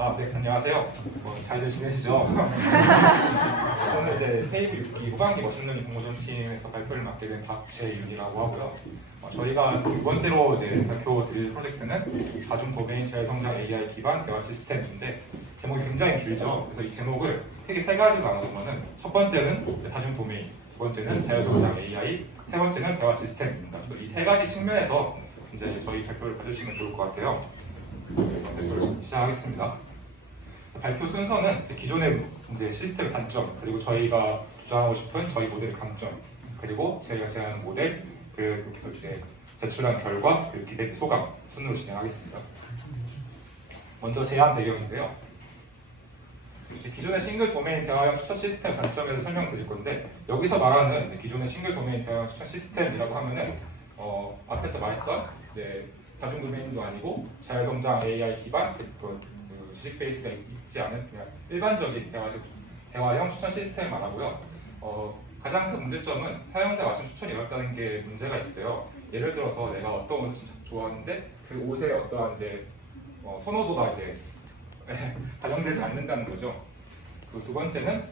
네, 안녕하세요. 잘들 지내시죠? 저는 이제 테이블 6기 후반기 머신러닝 공모전팀에서 발표를 맡게 된 박재윤이라고 하고요. 저희가 두 번째로 이제 발표 드릴 프로젝트는 다중 도메인 자율성장 AI 기반 대화 시스템인데 제목이 굉장히 길죠. 그래서 이 제목을 크게 세 가지로 나누면은 첫 번째는 다중 도메인, 두 번째는 자율성장 AI, 세 번째는 대화 시스템입니다. 그래서 이 세 가지 측면에서 이제 저희 발표를 봐주시면 좋을 것 같아요. 발표를 시작하겠습니다. 발표 순서는 기존의 이제 시스템의 단점, 그리고 저희가 주장하고 싶은 저희 모델의 강점, 그리고 저희가 제안한 모델, 그리고 이제 제출한 결과, 그리고 기대 소감 순으로 진행하겠습니다. 먼저 제안 배경인데요. 기존의 싱글 도메인 대화형 추천 시스템 단점에서 설명드릴 건데, 여기서 말하는 이제 기존의 싱글 도메인 대화형 추천 시스템이라고 하면은 앞에서 말했던 이제 다중 도메인도 아니고 자율성장 AI 기반 지식 베이스가 있지 않은 그냥 일반적인 대화형 추천 시스템을 말하고요. 가장 큰 문제점은 사용자 맞춤 추천이 어렵다는 게 문제가 있어요. 예를 들어서 내가 어떤 옷을 좋아하는데 그 옷의 어떠한 이제 선호도가 이제 반영되지 않는다는 거죠. 그 두 번째는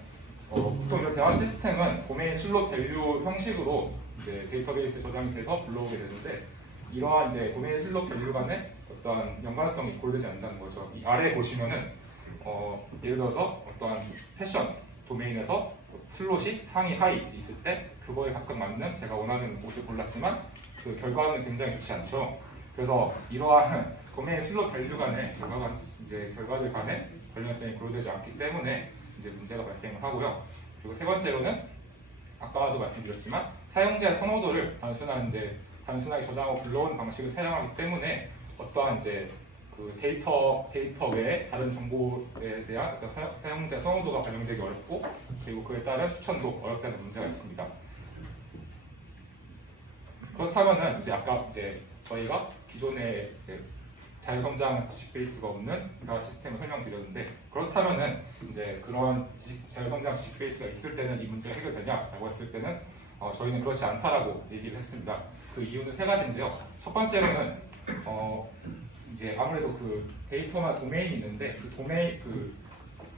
보통 이런 대화 시스템은 도메인 슬롯 밸류 형식으로 이제 데이터베이스에 저장이 돼서 불러오게 되는데, 이러한 이제 도메인 슬롯 밸류 간의 어떠한 연관성이 고려되지 않는다는 거죠. 이 아래에 보시면은 예를 들어서 어떠한 패션 도메인에서 슬롯이 상위 하위 있을 때 그거에 각각 맞는 제가 원하는 옷을 골랐지만 그 결과는 굉장히 좋지 않죠. 그래서 이러한 도메인 슬롯 밸류 간의 결과들 간의 관련성이 고려되지 않기 때문에 이제 문제가 발생을 하고요. 그리고 세 번째로는 아까도 말씀드렸지만 사용자의 선호도를 단순하게 저장하고 불러오는 방식을 사용하기 때문에 어떠한 이제 그 데이터 외에 다른 정보에 대한 어떤 사용자 선호도가 반영되기 어렵고, 그리고 그에 따른 추천도 어렵다는 문제가 있습니다. 그렇다면은 이제 아까 이제 저희가 기존에 이제 자율성장 지식 베이스가 없는 대화 시스템을 설명드렸는데, 그렇다면은 이제 그런 자율성장 지식 베이스가 있을 때는 이 문제가 해결되냐라고 했을 때는 저희는 그렇지 않다라고 얘기를 했습니다. 그 이유는 세 가지인데요. 첫 번째로는 이제 아무래도 그 데이터나 도메인이 있는데 그 도메인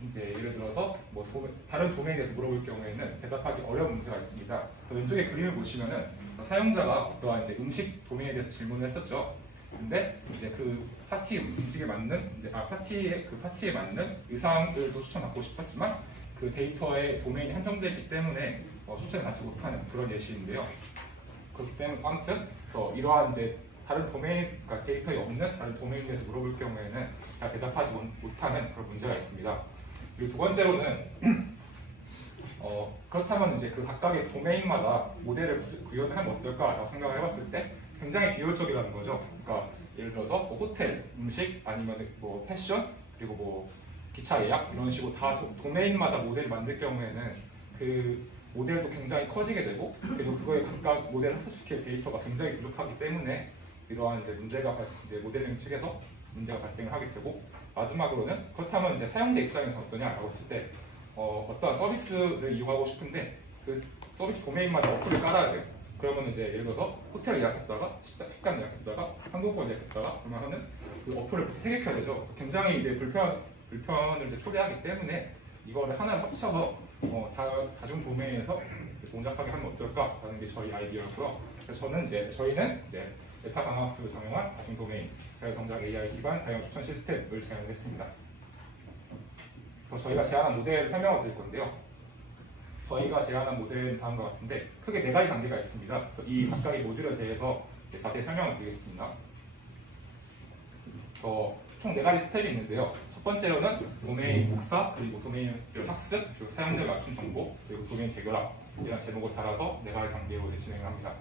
이제 예를 들어서 다른 도메인에 대해서 물어볼 경우에는 대답하기 어려운 문제가 있습니다. 그래서 왼쪽에 그림을 보시면은 사용자가 어떠한 이제 음식 도메인에 대해서 질문을 했었죠. 근데 이제 그 파티 음식에 맞는 파티에 맞는 의상들도 추천받고 싶었지만 그 데이터의 도메인이 한정되어 있기 때문에 추천을 받지 못하는 그런 예시인데요. 그렇기 때문에 아무튼 그래서 이러한 이제 다른 도메인, 그러니까 데이터에 없는 다른 도메인에 대해서 물어볼 경우에는 잘 대답하지 못하는 그런 문제가 있습니다. 그리고 두 번째로는 그렇다면 이제 그 각각의 도메인마다 모델을 구현을 하면 어떨까라고 생각을 해봤을 때 굉장히 비효율적이라는 거죠. 그러니까 예를 들어서 호텔, 음식, 아니면 패션, 그리고 기차 예약 이런 식으로 다 도메인마다 모델을 만들 경우에는 그 모델도 굉장히 커지게 되고, 그리고 그거에 각각 모델을 학습시킬 데이터가 굉장히 부족하기 때문에 이러한 이제 모델링 측에서 문제가 발생을 하게 되고, 마지막으로는 그렇다면 이제 사용자 입장에서 어떠냐라고 했을 때 어떠한 서비스를 이용하고 싶은데 그 서비스 도메인마다 어플을 깔아야 돼요. 그러면 이제 예를 들어서 호텔 예약했다가 식당 예약했다가 항공권 예약했다가 그러면은 그 어플을 벌써 3개 켜야 되죠. 굉장히 이제 불편을 이제 초래하기 때문에 이거를 하나를 합쳐서 다중 도메인에서 동작하게 하면 어떨까라는 게 저희 아이디어였고요. 그래서 저희는 이제 메타 강화학습을 적용한 다중 도메인 자율성장 AI 기반 다양한 추천 시스템을 제안을 했습니다. 저희가 제안한 모델을 설명을 드릴 건데요. 저희가 제안한 모델은 다음과 같은데 크게 4가지 단계가 있습니다. 그래서 이 각각의 모듈에 대해서 자세히 설명을 드리겠습니다. 그래서 총 4가지 스텝이 있는데요. 첫 번째로는 도메인 복사, 그리고 도메인 학습, 그리고 사용자 맞춤 정보, 그리고 도메인 재결합 이런 제목을 달아서 4가지 단계로 진행을 합니다.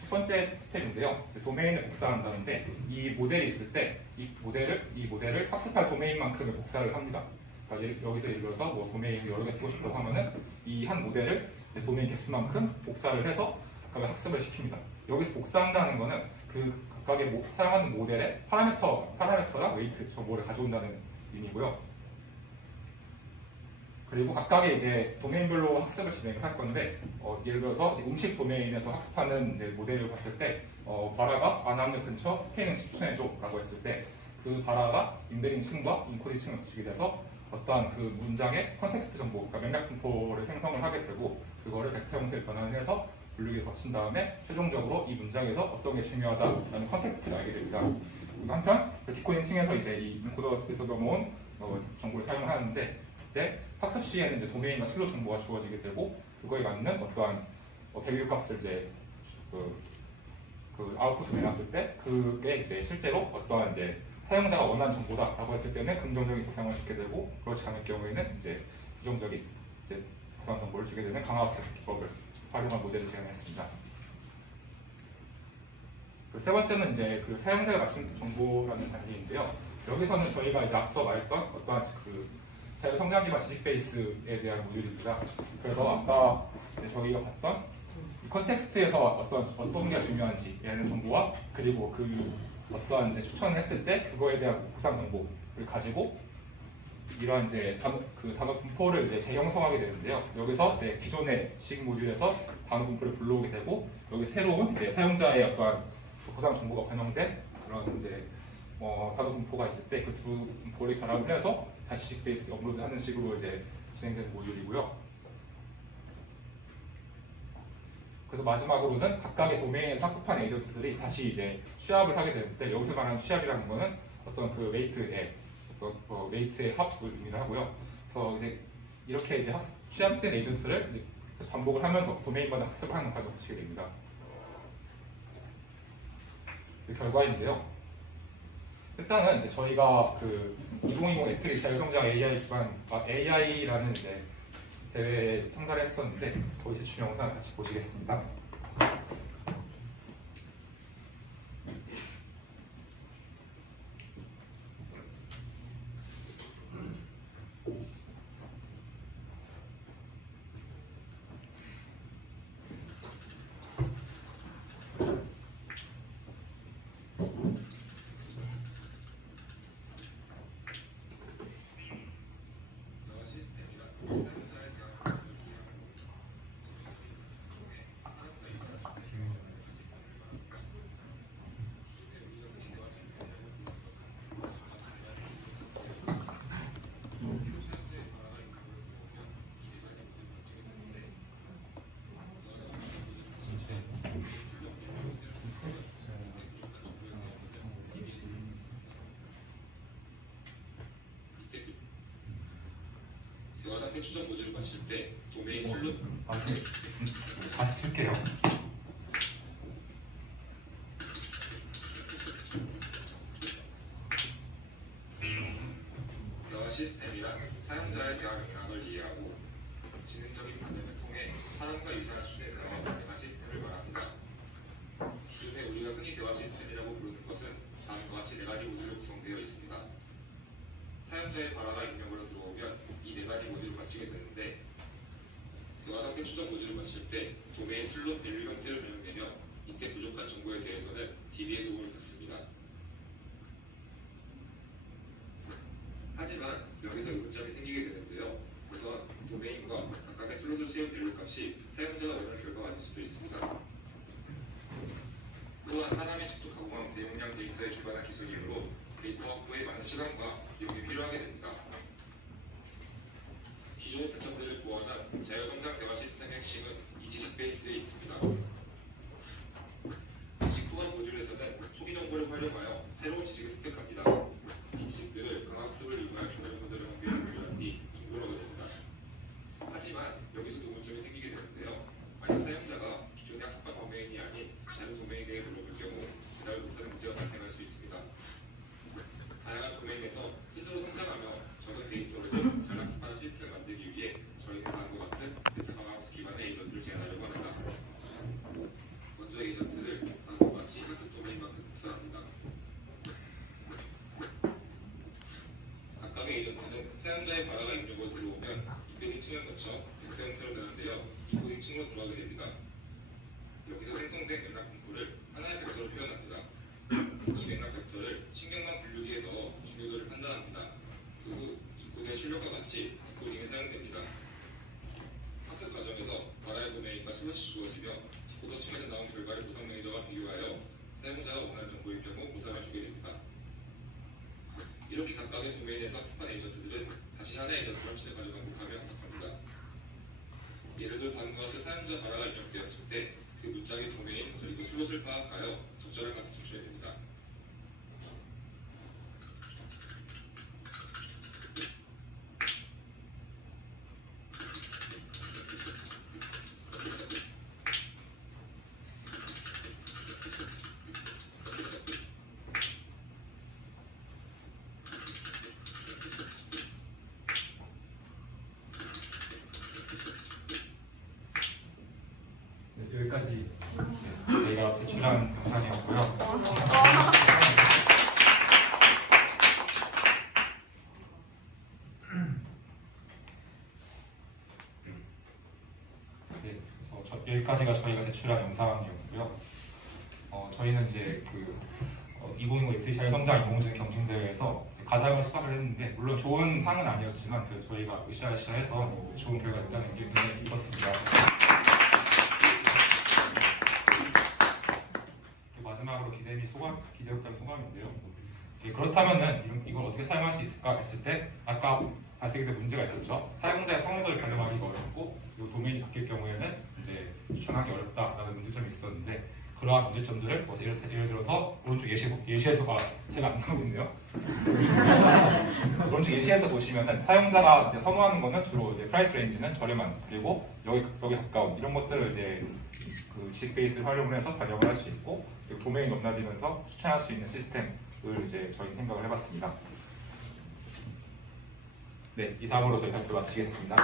첫 번째 스텝인데요. 도메인을 복사한다는데 이 모델이 있을 때 이 모델을 학습할 도메인만큼의 복사를 합니다. 그러니까 여기서 예를 들어서 도메인을 여러 개 쓰고 싶다고 하면은 이 한 모델을 도메인 개수만큼 복사를 해서 각각의 학습을 시킵니다. 여기서 복사한다는 거는 그 각각의 사용하는 모델의 파라미터랑 웨이트 정보를 가져온다는 의미고요. 그리고 각각의 이제 도메인별로 학습을 진행할 건데 예를 들어서 이제 음식 도메인에서 학습하는 이제 모델을 봤을 때 바라가 안암역 근처 스페인 음식 추천해줘라고 했을 때 그 바라가 임베딩 층과 인코딩 층을 거치게 돼서 어떠한 그 문장의 컨텍스트 정보, 그러니까 맥락 분포를 생성을 하게 되고 그거를 벡터 형태로 변환해서 분류기를 거친 다음에 최종적으로 이 문장에서 어떤 게 중요하다라는 컨텍스트를 알게 됩니다. 한편 디코딩 층에서 이제 이 인코더에서 넘어온 정보를 사용을 하는데 그때 학습 시에는 이제 도메인과 슬롯 정보가 주어지게 되고 그거에 맞는 어떠한 배율 값을 이제 그 아웃풋을 내놨을 때 그게 이제 실제로 어떠한 이제 사용자가 원하는 정보다라고 했을 때는 긍정적인 보상을 주게 되고 그렇지 않을 경우에는 이제 부정적인 이제 보상 정보를 주게 되는 강화학습 기법을 활용한 모델을 제안했습니다. 세 번째는 이제 그 사용자가 맞춘 정보라는 단계인데요. 여기서는 저희가 이제 앞서 말했던 어떠한 그 자유 성장 기반 지식 베이스에 대한 모듈입니다. 그래서 아까 이제 저희가 봤던 이 컨텍스트에서 어떤 게 중요한지라는 정보와 그리고 그 어떠한 이제 추천을 했을 때 그거에 대한 보상 정보를 가지고 이러한 이제 단어 분포를 이제 재형성하게 되는데요. 여기서 이제 기존의 식 모듈에서 단어 분포를 불러오게 되고 여기 새로운 이제 사용자의 어떠한 보상 정보가 반영된 그런 이제 단어 분포가 있을 때 그 두 분포를 결합을 해서 다시 식 베이스 업로드하는 식으로 이제 진행되는 모듈이고요. 그래서 마지막으로는 각각의 도메인에 학습한 에이전트들이 다시 이제 취합을 하게 되는데 여기서 말하는 취합이라는 거는 어떤 그 웨이트의 합을 의미를 하고요. 그래서 이제 이렇게 이제 취합된 에이전트를 이제 반복을 하면서 도메인마다 학습을 하는 과정을 거치게 됩니다. 그 결과인데요. 일단은 이제 저희가 그 2020 애트리 자율성장 AI 기반 AI라는 이제 대회에 참가를 했었는데 거기 제출 영상을 같이 보시겠습니다. 대화답 추정 모듈을 마칠 때 도메인 슬롯 다시 쓸게요. 대화 시스템이란 사용자의 대화 맥락을 이해하고 지능적인 반응을 통해 사람과 유사한 수준의 대화가 가능한 시스템을 말합니다. 기존에 우리가 흔히 대화 시스템이라고 부르는 것은 다음과 같이 4가지 모듈로 구성되어 있습니다. 사용자의 발화가 입력으로 들어오면 이 4가지 모듈을 마치게 되는데 대화 상태 추정 모듈을 마칠 때 도메인 슬롯 밸류 형태를 변형되며 이때 부족한 정보에 대해서는 DB의 도움을 받습니다. 하지만 여기서 문제점이 생기게 되는데요. 그래서 도메인과 각각의 슬롯을 채운 밸류 값이 사용자가 원하는 결과가 아닐 수도 있습니다. 또한 사람이 직접 가공한 대용량 데이터에 기반한 기술이므로 데이터 확보에 많은 시간과 비용이 필요하게 됩니다. 기존의 대처들을 보완한 자율성장 대화 시스템의 핵심은 이 지식 베이스에 있습니다. 지식 보완 모듈에서는 초기 정보를 활용하여 새로운 지식을 습득합니다. 이 지식들을 강학습을 이용할 중간 모델을 확보한 뒤 정보를 얻게 됩니다. 하지만 여기서도 문제점이 생기게 되는데요. 만약 사용자가 기존에 학습한 도메인이 아닌 다른 도메인에 대해 물어볼 경우 대답을 못하는 문제가 발생할 수 있습니다. 다양한 도메인에서 스스로 성장하며 적은 데이터를 잘 학습하는 시스템을 만들기 위해 저희는 다음과 같은 메타강학습 기반의 에이전트를 제안하려고 합니다. 먼저 에이전트를 다음과 같이 학습 도메인만큼 복사합니다. 각각의 에이전트는 사용자의 발화가 입력으로 들어오면 인베딩 층을 거쳐 벡터 형태로 되는데요. 인코딩 층으로 들어가게 됩니다. 여기서 생성된 맥락 분포를 하나의 벡터로 표현합니다. 이 맥락 벡터를 신경망 분류기에 넣어 중요도를 판단합니다. 그 후 인코드의 출력과 같이 디코딩에 사용됩니다. 학습 과정에서 발화의 도메인과 슬롯이 주어지며 디코더 층에서 나온 결과를 보상 매니저와 비교하여 사용자가 원하는 정보일 경우 보상을 주게 됩니다. 이렇게 각각의 도메인에서 학습한 에이전트들은 다시 하나의 에이전트 함수까지 반복하며 학습합니다. 예를 들어 다음과 같이 사용자 발화가 입력되었을 때 그 문장의 도메인 그리고 슬롯을 파악하여 적절한 값을 도출해야 됩니다. 네, 여기까지 저희가 제출한 영상이었고요. 네, 그래서 여기까지가 저희가 제출한 영상이었고요. 저희는 이제 2025 에티시아의 성장 인공지능 경쟁대회에서 가장을 수상을 했는데 물론 좋은 상은 아니었지만 그래도 저희가 으쌰으쌰해서 좋은 결과가 있다는 게 굉장히 기뻤습니다. 마지막으로 기대했던 소감인데요. 그렇다면은 이걸 어떻게 사용할 수 있을까 했을 때 아까 발생된 문제가 있었죠. 사용자의 성역을 가늠하기가 어렵고 이 도메인이 바뀔 경우에는 이제 추천하기 어렵다라는 문제점이 있었는데 그러한 문제점들을 예를 들어서 오른쪽 예시에서 제가 안 나오고 있네요. 오른쪽 예시에서 보시면은 사용자가 이제 선호하는 거는 주로 이제 프라이스 레인지는 저렴한 그리고 여기 가까운 이런 것들을 이제 그 지식 베이스를 활용을 해서 반영을 할 수 있고 그리고 도메인 넘나들면서 추천할 수 있는 시스템을 이제 저희 생각을 해봤습니다. 네, 이상으로 저희 발표 마치겠습니다.